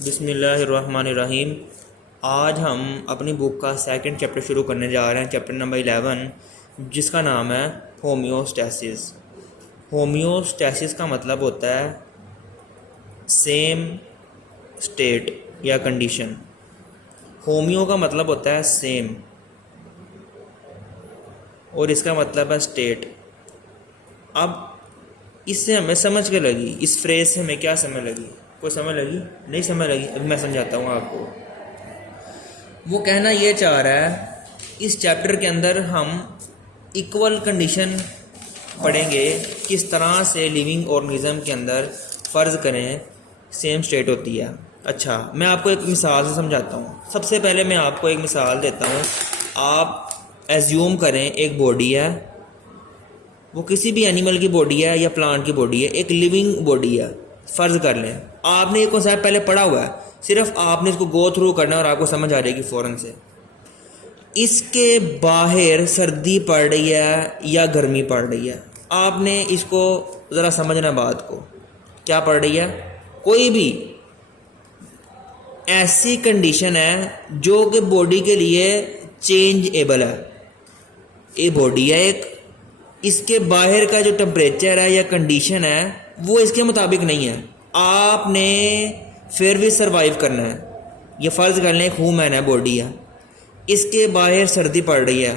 बिस्मिल्लाहिर्रहमानिर्रहीम। आज हम अपनी बुक का सेकंड चैप्टर शुरू करने जा रहे हैं, चैप्टर नंबर 11, जिसका नाम है होम्योस्टैसिस। होम्योस्टैसिस का मतलब होता है सेम स्टेट या कंडीशन। होम्यो का मतलब होता है सेम और इसका मतलब है स्टेट। अब इससे हमें समझ के लगी, इस फ्रेज से हमें क्या समझ लगी? कोई समझ लगी? नहीं समझ लगी? अभी मैं समझाता हूँ आपको। वो कहना ये चाह रहा है, इस चैप्टर के अंदर हम इक्वल कंडीशन पढ़ेंगे, किस तरह से लिविंग ऑर्गेनिज्म के अंदर फ़र्ज़ करें सेम स्टेट होती है। अच्छा, मैं आपको एक मिसाल से समझाता हूँ। सबसे पहले मैं आपको एक मिसाल देता हूँ। आप एज्यूम करें एक बॉडी है, वो किसी भी एनिमल की बॉडी है या प्लांट की बॉडी है, एक लिविंग बॉडी है, फ़र्ज़ कर लें। आपने ये कॉन्सेप्ट पहले पढ़ा हुआ है, सिर्फ आपने इसको गो थ्रू करना और आपको समझ आ जाएगी फ़ौरन से। इसके बाहर सर्दी पड़ रही है या गर्मी पड़ रही है, आपने इसको ज़रा समझना बात को। क्या पड़ रही है? कोई भी ऐसी कंडीशन है जो कि बॉडी के लिए चेंजेबल है। ये बॉडी है एक, इसके बाहर का जो टेम्परेचर है या कंडीशन है वो इसके मुताबिक नहीं है, आपने फिर भी सरवाइव करना है। ये फ़र्ज़ कर लें एक ह्यूमन है, बॉडी है, इसके बाहर सर्दी पड़ रही है,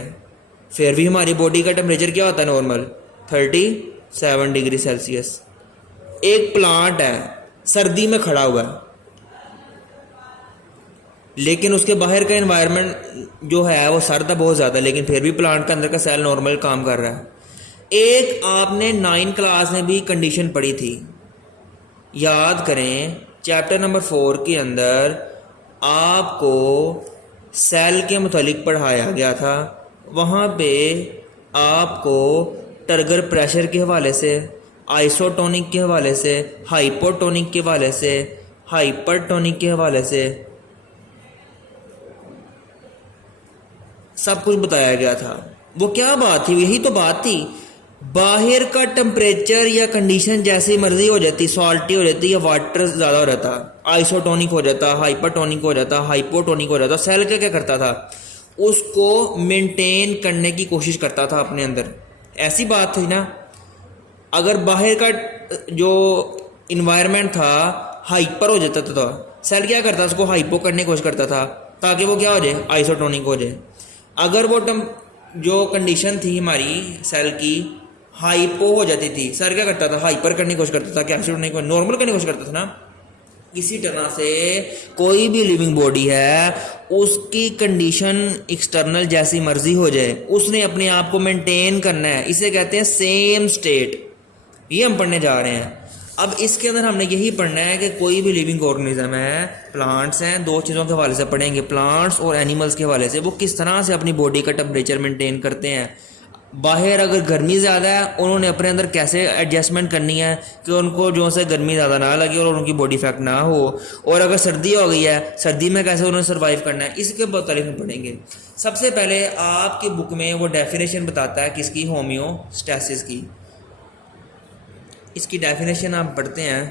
फिर भी हमारी बॉडी का टेम्परेचर क्या होता है नॉर्मल? 37 degree Celsius. एक प्लांट है, सर्दी में खड़ा हुआ है, लेकिन उसके बाहर का एनवायरनमेंट जो है वो सर्द है बहुत ज़्यादा, लेकिन फिर भी प्लांट का अंदर का सेल नॉर्मल काम कर रहा है। एक आपने 9 क्लास में भी कंडीशन पढ़ी थी, याद करें, चैप्टर नंबर 4 के अंदर आपको सेल के मुतालिक पढ़ाया गया था। वहाँ पे आपको टर्गर प्रेशर के हवाले से, आइसोटोनिक के हवाले से, हाइपोटोनिक के हवाले से, हाइपरटोनिक के हवाले से सब कुछ बताया गया था। वो क्या बात थी? यही तो बात थी। बाहर का टेम्परेचर या कंडीशन जैसी मर्जी हो जाती, सॉल्टी हो जाती या वाटर ज़्यादा हो जाता, आइसोटोनिक हो जाता, हाइपरटोनिक हो जाता, हाइपोटोनिक हो जाता, सेल क्या क्या करता था? उसको मेंटेन करने की कोशिश करता था अपने अंदर। ऐसी बात थी ना। अगर बाहर का जो इन्वायरमेंट था हाइपर हो जाता था, सेल क्या करता? उसको हाइपो करने की कोशिश करता था ताकि वो क्या हो जाए? आइसोटोनिक हो जाए। अगर वो जो कंडीशन थी हमारी सेल की हाइपो हो जाती थी, सर क्या करता था? हाइपर करने की कोशिश करता था, क्या आइसोटोनिक नॉर्मल करने की कोशिश करता था ना। इसी तरह से कोई भी लिविंग बॉडी है, उसकी कंडीशन एक्सटर्नल जैसी मर्जी हो जाए, उसने अपने आप को मेंटेन करना है। इसे कहते हैं सेम स्टेट। ये हम पढ़ने जा रहे हैं। अब इसके अंदर हमने यही पढ़ना है कि कोई भी लिविंग ऑर्गेनिज्म है, प्लांट्स हैं, दो चीज़ों के हवाले से पढ़ेंगे, प्लांट्स और एनिमल्स के हवाले से, वो किस तरह से अपनी बॉडी का टेम्परेचर मेंटेन करते हैं। बाहर अगर गर्मी ज़्यादा है, उन्होंने अपने अंदर कैसे एडजस्टमेंट करनी है कि उनको जो से गर्मी ज़्यादा ना लगे और उनकी बॉडी इफेक्ट ना हो। और अगर सर्दी हो गई है, सर्दी में कैसे उन्होंने सर्वाइव करना है, इसके मुताबिक हम पढ़ेंगे। सबसे पहले आपकी बुक में वो डेफिनेशन बताता है किसकी? होम्योस्टैसिस की। इसकी डेफिनेशन आप पढ़ते हैं।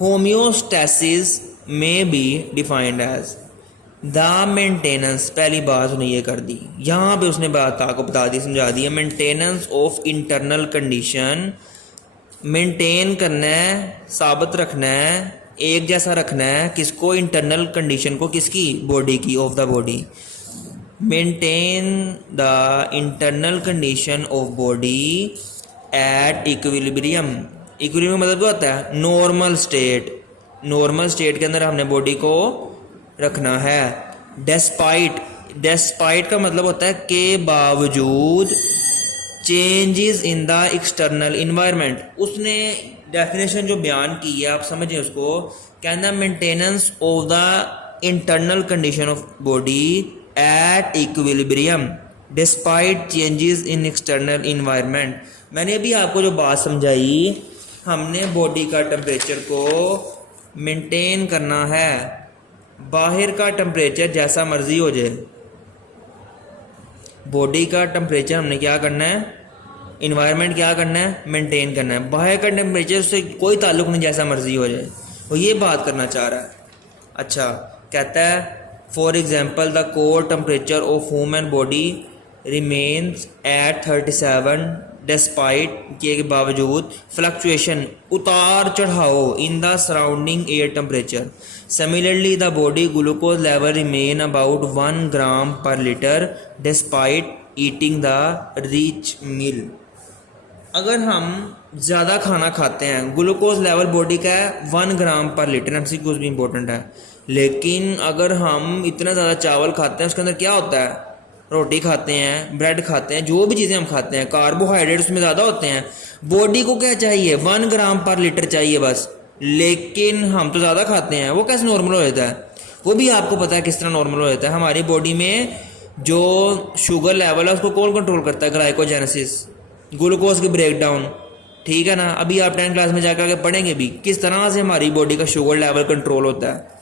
होम्योस्टैसिस में be defined as the maintenance, पहली बात उसने ये कर दी, यहाँ पे उसने बात आपको बता दी, समझा दी है। Maintenance of internal condition, maintain करना है, साबित रखना है, एक जैसा रखना है किसको? इंटरनल कंडीशन को, किसकी? बॉडी की, of the body. Maintain the internal condition of body at equilibrium. Equilibrium मतलब क्या होता है? Normal state. नॉर्मल स्टेट के अंदर हमने बॉडी को रखना है। डेस्पाइट का मतलब होता है के बावजूद, changes in the external environment. उसने डेफिनेशन जो बयान की है, आप समझें उसको, कहना maintenance of the internal condition of body at equilibrium despite changes in external environment. मैंने अभी आपको जो बात समझाई, हमने बॉडी का टेम्परेचर को मेंटेन करना है, बाहर का टेम्परेचर जैसा मर्जी हो जाए, बॉडी का टेम्परेचर हमने क्या करना है? इन्वायरमेंट क्या करना है, मेंटेन करना है। बाहर का टेम्परेचर से कोई ताल्लुक नहीं, जैसा मर्जी हो जाए, वो ये बात करना चाह रहा है। अच्छा, कहता है for example the core temperature of human body remains at 37 despite के बावजूद फ्लक्चुएशन उतार चढ़ाव in the surrounding air temperature. Similarly the body glucose level remain about 1 gram per litre despite eating the rich meal. अगर हम ज़्यादा खाना खाते हैं, ग्लूकोज लेवल बॉडी का है 1 ग्राम पर लीटर, एमसीक्यूज भी इंपॉर्टेंट है, लेकिन अगर हम इतना ज़्यादा चावल खाते हैं, उसके अंदर क्या होता है, रोटी खाते हैं, ब्रेड खाते हैं, जो भी चीज़ें हम खाते हैं, कार्बोहाइड्रेट उसमें ज़्यादा होते हैं। बॉडी को क्या चाहिए, 1 ग्राम पर लीटर चाहिए बस, लेकिन हम तो ज़्यादा खाते हैं। वो कैसे नॉर्मल हो जाता है, वो भी आपको पता है किस तरह नॉर्मल हो जाता है। हमारी बॉडी में जो शुगर लेवल है उसको कौन कंट्रोल करता है, ग्लाइकोजेनेसिस, ग्लूकोज की ब्रेकडाउन, ठीक है ना। अभी आप 10th क्लास में जाकर आगे पढ़ेंगे भी किस तरह से हमारी बॉडी का शुगर लेवल कंट्रोल होता है।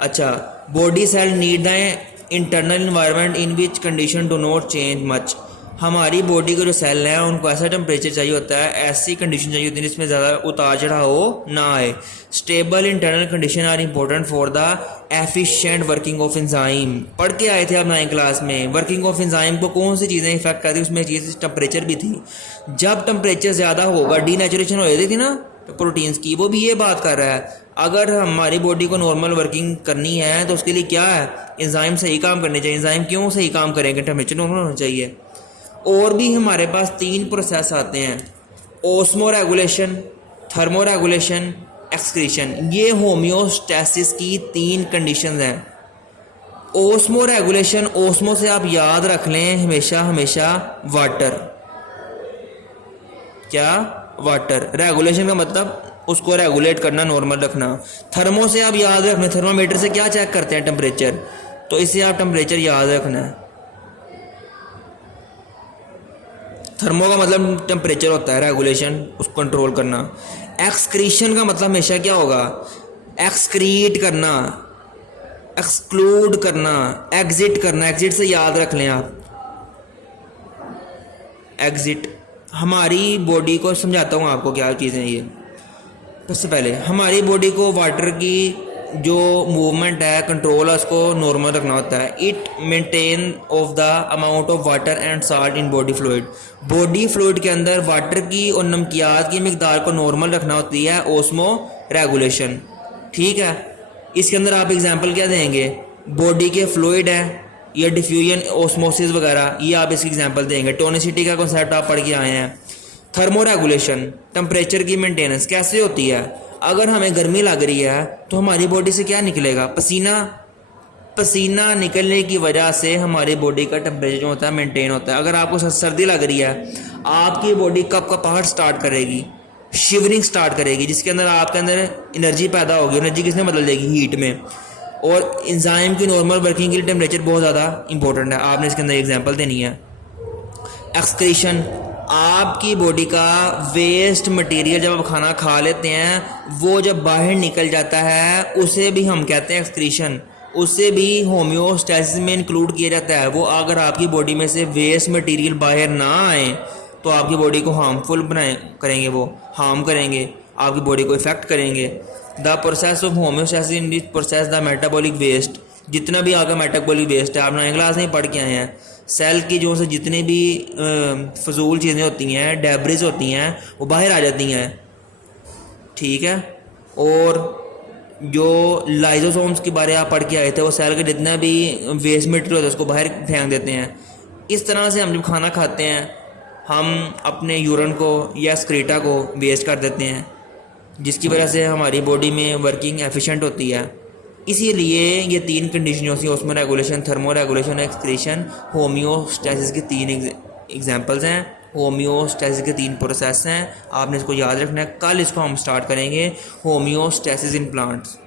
अच्छा, body cell need the internal environment in which condition do not change much. हमारी बॉडी के जो सेल हैं उनको ऐसा टेम्परेचर चाहिए होता है, ऐसी कंडीशन चाहिए होती है जिसमें ज़्यादा उतार चढ़ाव ना आए। Stable internal condition are important for the efficient working of enzyme. पढ़ के आए थे आप 9th क्लास में, वर्किंग ऑफ एंजाइम को कौन सी चीज़ें इफेक्ट करती है, उसमें चीज़ टेम्परेचर भी थी। जब टेम्परेचर ज़्यादा होगा डीनेचुरेशन हो जाती थी ना प्रोटीन्स की, वो भी ये बात कर रहा है। अगर हमारी बॉडी को नॉर्मल वर्किंग करनी है तो उसके लिए क्या है, एंजाइम सही काम करने चाहिए। एंजाइम क्यों सही काम करेंगे, टेम्परेचर नॉर्मल होना चाहिए। और भी हमारे पास 3 प्रोसेस आते हैं, osmo regulation, thermoregulation, excretion. ये होम्योस्टैसिस की 3 कंडीशंस हैं। ओस्मो रेगुलेशन, ओस्मो से आप याद रख लें हमेशा हमेशा वाटर, क्या, वाटर। रेगुलेशन का मतलब उसको रेगुलेट करना, नॉर्मल रखना। थर्मो से आप याद रखना, थर्मामीटर से क्या चेक करते हैं, टेम्परेचर, तो इसे आप टेम्परेचर याद रखना है। थर्मो का मतलब टेम्परेचर होता है, रेगुलेशन उसको कंट्रोल करना। एक्सक्रीशन का मतलब हमेशा क्या होगा, एक्सक्रीट करना, एक्सक्लूड करना, एग्जिट करना। एग्जिट से याद रख लें आप, एग्जिट। हमारी बॉडी को समझाता हूँ आपको क्या चीज़ें ये। सबसे पहले हमारी बॉडी को वाटर की जो मूवमेंट है, कंट्रोल है, उसको नॉर्मल रखना होता है। It maintain of the amount of water and salt in body fluid. Body fluid के अंदर वाटर की और नमकियात की मिकदार को नॉर्मल रखना होती है ओस्मो रेगुलेशन, ठीक है। इसके अंदर आप एग्जांपल क्या देंगे, बॉडी के फ्लूइड है या डिफ्यूजन, ओस्मोसिस वगैरह, ये आप इसकी एग्जांपल देंगे। टोनिसिटी का कॉन्सेप्ट आप पढ़ के आए हैं। थर्मो रेगुलेशन, टेम्परेचर की मेंटेनेंस कैसे होती है। अगर हमें गर्मी लग रही है तो हमारी बॉडी से क्या निकलेगा, पसीना। पसीना निकलने की वजह से हमारी बॉडी का टेम्परेचर जो होता है मेंटेन होता है। अगर आपको सर्दी लग रही है, आपकी बॉडी कपकपाहट स्टार्ट करेगी, शिवरिंग स्टार्ट करेगी, जिसके अंदर आपके अंदर एनर्जी पैदा होगी। एनर्जी किसने बदल देगी, हीट में। और एंजाइम की नॉर्मल वर्किंग के लिए टेम्परेचर बहुत ज़्यादा इंपॉर्टेंट है। आपने इसके अंदर एग्जाम्पल देनी है। एक्सक्रीशन, आपकी बॉडी का वेस्ट मटेरियल जब आप खाना खा लेते हैं वो जब बाहर निकल जाता है उसे भी हम कहते हैं एक्सक्रीशन। उसे भी होम्योस्टैसिस में इंक्लूड किया जाता है। वो अगर आपकी बॉडी में से वेस्ट मटेरियल बाहर ना आए तो आपकी बॉडी को हार्मफुल करेंगे, वो हार्म करेंगे, आपकी बॉडी को इफेक्ट करेंगे। The process of homeostasis in this process the metabolic waste, जितना भी आपका मेटाबॉलिक वेस्ट है, आप 9th क्लास में पढ़ के आए हैं। सेल की जो से जितनी भी फजूल चीज़ें होती हैं, डेब्रिज होती हैं, वो बाहर आ जाती हैं, ठीक है। और जो लाइजोसोम्स के बारे आप पढ़ के आए थे, वो सेल का जितना भी वेस्ट मटेरियल होता है उसको बाहर फेंक देते हैं। इस तरह से हम जब खाना खाते हैं हम अपने यूरिन को या स्क्रीटा को वेस्ट कर देते हैं, जिसकी वजह से हमारी बॉडी में वर्किंग एफिशिएंट होती है। इसीलिए ये 3 कंडीशन जो सी osmoregulation, thermoregulation, excretion, homeostasis के 3 एग्जांपल्स हैं। होम्योस्टैसिस के 3 प्रोसेस हैं, आपने इसको याद रखना है। कल इसको हम स्टार्ट करेंगे, होम्योस्टैसिस इन प्लांट्स।